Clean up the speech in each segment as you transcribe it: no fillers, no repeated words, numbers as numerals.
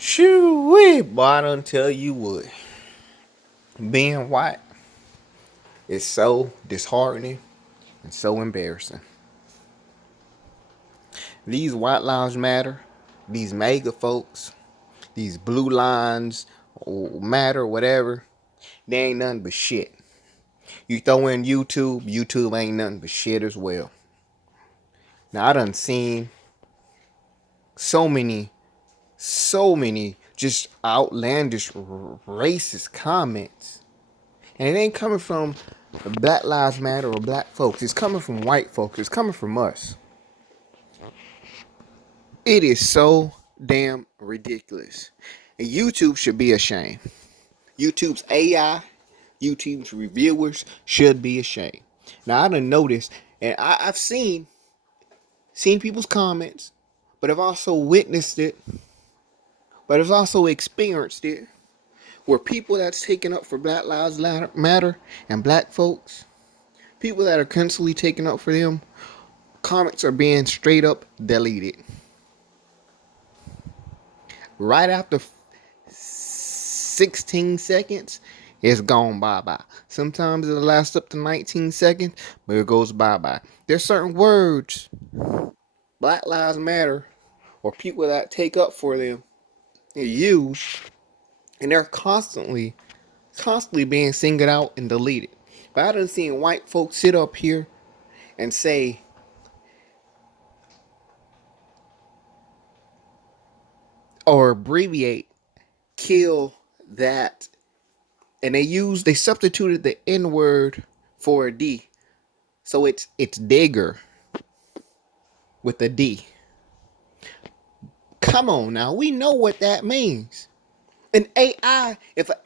Shoo-wee, boy, I don't tell you what. Being white is so disheartening and so embarrassing. These white lives matter, these mega folks, these blue lines matter, whatever, they ain't nothing but shit. You throw in YouTube, YouTube ain't nothing but shit as well. Now I done seen so many just outlandish racist comments. And it ain't coming from Black Lives Matter or black folks. It's coming from white folks. It's coming from us. It is so damn ridiculous. And YouTube should be ashamed. YouTube's AI, YouTube's reviewers should be ashamed. Now I done noticed, and I've seen people's comments, but I've also witnessed it, but I've also experienced it, where people that's taken up for Black Lives Matter and black folks, people that are constantly taking up for them, comments are being straight up deleted. Right after 16 seconds, it's gone bye-bye. Sometimes it lasts up to 19 seconds, but it goes bye-bye. There's certain words, Black Lives Matter, or people that take up for them, they use, and they're constantly being singled out and deleted. But I done seen white folks sit up here and say, or abbreviate, kill that, and they substituted the N word for a D, so it's digger with a D. Come on now, we know what that means. An AI, if an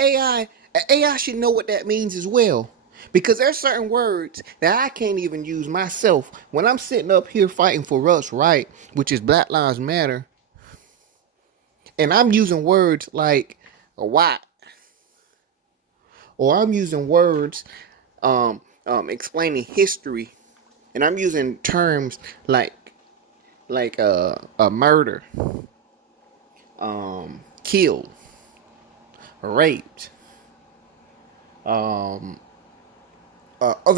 AI should know what that means as well. Because there's certain words that I can't even use myself when I'm sitting up here fighting for us, right? Which is Black Lives Matter. And I'm using words like a what, or I'm using words explaining history, and I'm using terms like a murder, killed, raped, other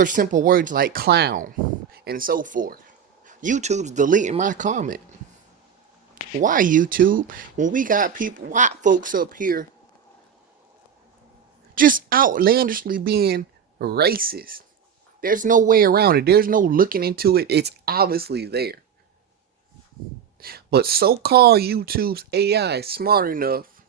simple words like clown, and so forth. YouTube's deleting my comment. Why YouTube? When we got people, white folks up here, just outlandishly being racist. There's no way around it. There's no looking into it. It's obviously there. But so-called YouTube's AI is smart enough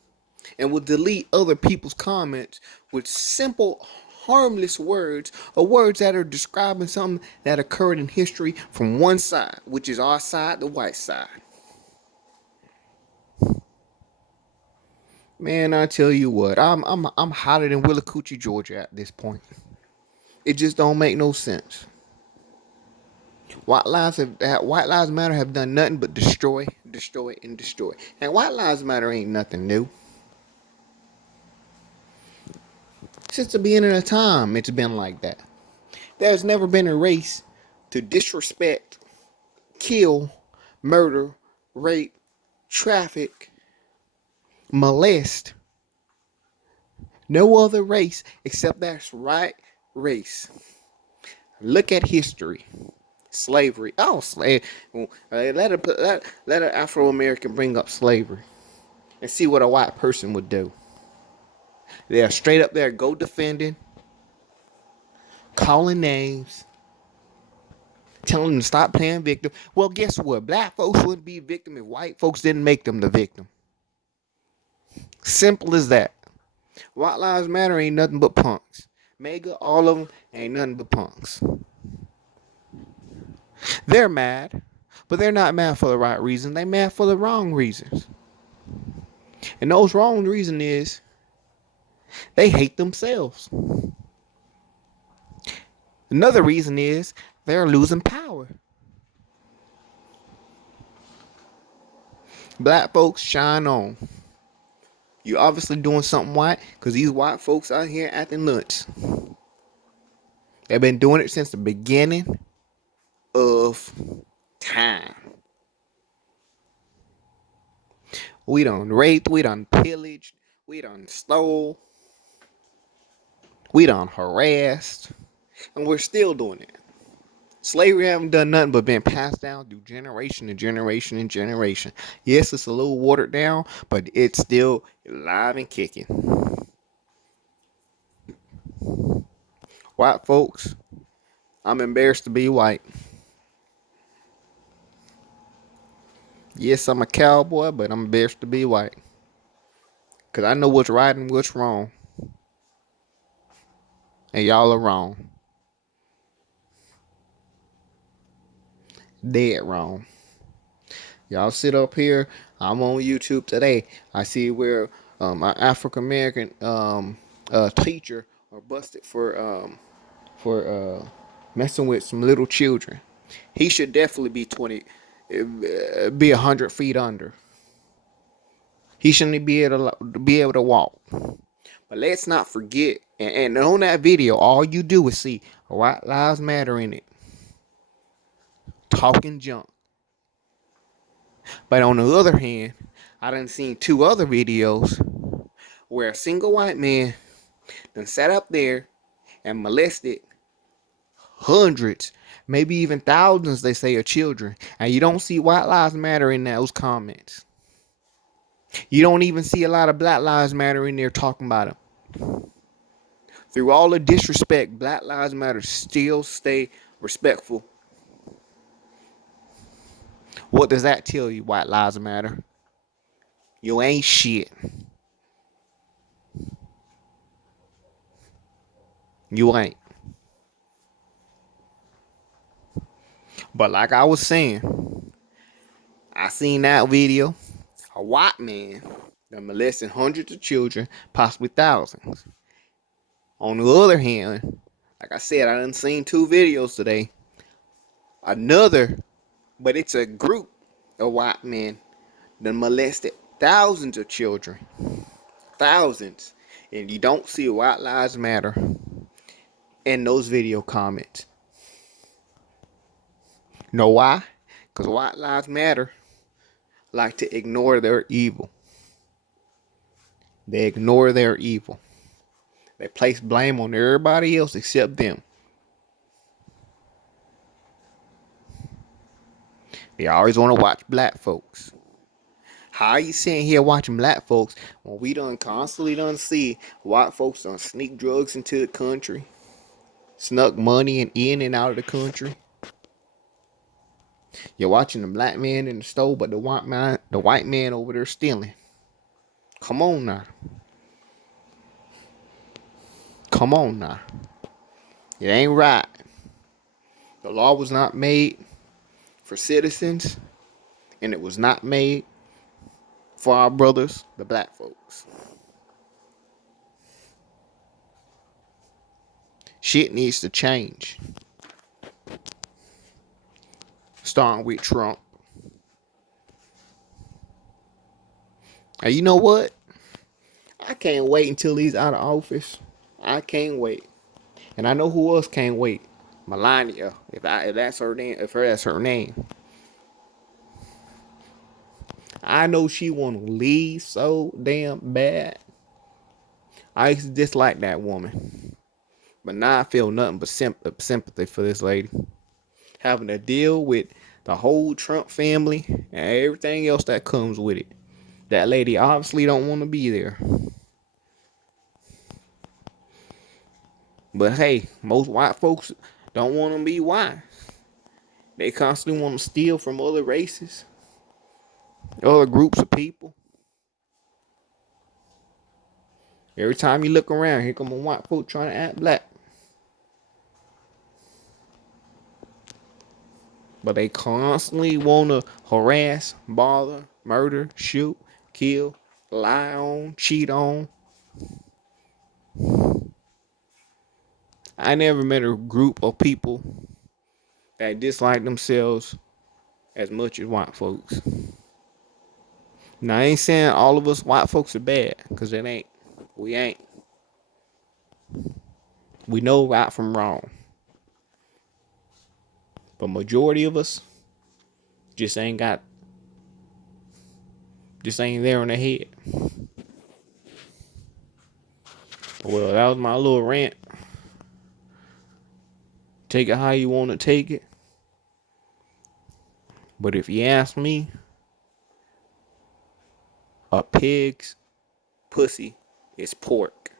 and will delete other people's comments with simple, harmless words, or words that are describing something that occurred in history from one side, which is our side, the white side. Man, I tell you what, I'm hotter than Willacoochee, Georgia at this point. It just don't make no sense. White lives matter have done nothing but destroy, destroy, and destroy. And white lives matter ain't nothing new. Since the beginning of time, it's been like that. There's never been a race to disrespect, kill, murder, rape, traffic, molest no other race except that right race. Look at history. Slavery. Oh, slave. Let an Afro American bring up slavery and see what a white person would do. They're straight up there, go defending, calling names, telling them to stop playing victim. Well, guess what? Black folks wouldn't be victim if white folks didn't make them the victim. Simple as that. White Lives Matter ain't nothing but punks. Mega, all of them ain't nothing but punks. They're mad, but they're not mad for the right reason. They mad for the wrong reasons. And those wrong reason is they hate themselves. Another reason is they're losing power. Black folks, shine on. You're obviously doing something white because these white folks out here acting nuts. They've been doing it since the beginning of time. We done raped, we done pillaged, we done stole, we done harassed, and we're still doing it. Slavery haven't done nothing but been passed down through generation and generation and generation. Yes, it's a little watered down, but it's still alive and kicking. White folks, I'm embarrassed to be white. Yes, I'm a cowboy, but I'm embarrassed to be white. Because I know what's right and what's wrong. And y'all are wrong. Dead wrong. Y'all sit up here. I'm on YouTube today. I see where an African American teacher are busted for messing with some little children. He should definitely be 100 feet under. He shouldn't be able to walk. But let's not forget, and on that video, all you do is see White Lives Matter in it, talking junk. But on the other hand, I done seen 2 other videos where a single white man done sat up there and molested hundreds, maybe even thousands, they say, of children. And you don't see White Lives Matter in those comments. You don't even see a lot of Black Lives Matter in there talking about them. Through all the disrespect, Black Lives Matter still stay respectful. What does that tell you, White Lives Matter? You ain't shit. You ain't. But like I was saying, I seen that video. A white man that molesting hundreds of children, possibly thousands. On the other hand, like I said, I done seen 2 videos today. Another, but it's a group of white men that molested thousands of children. Thousands. And you don't see White Lives Matter in those video comments. Know why? Because White Lives Matter like to ignore their evil. They ignore their evil. They place blame on everybody else except them. They always want to watch black folks. How are you sitting here watching black folks when we done constantly done see white folks done sneak drugs into the country, snuck money in and out of the country? You're watching the black man in the store, but the white man over there stealing. Come on now. Come on now. It ain't right. The law was not made for citizens, and it was not made for our brothers, the black folks. Shit needs to change. Starting with Trump. And you know what? I can't wait until he's out of office. I can't wait. And I know who else can't wait. Melania, if that's her name, if that's her name. I know she wanna leave so damn bad. I used to dislike that woman. But now I feel nothing but sympathy for this lady. Having to deal with the whole Trump family and everything else that comes with it. That lady obviously don't want to be there. But hey, most white folks don't want to be white. They constantly want to steal from other races, other groups of people. Every time you look around, here come a white folk trying to act black. But they constantly want to harass, bother, murder, shoot, kill, lie on, cheat on. I never met a group of people that dislike themselves as much as white folks. Now, I ain't saying all of us white folks are bad, because it ain't. We ain't. We know right from wrong. But majority of us just ain't got Just ain't there on the head. Well, that was my little rant. Take it how you want to take it. But if you ask me, a pig's pussy is pork.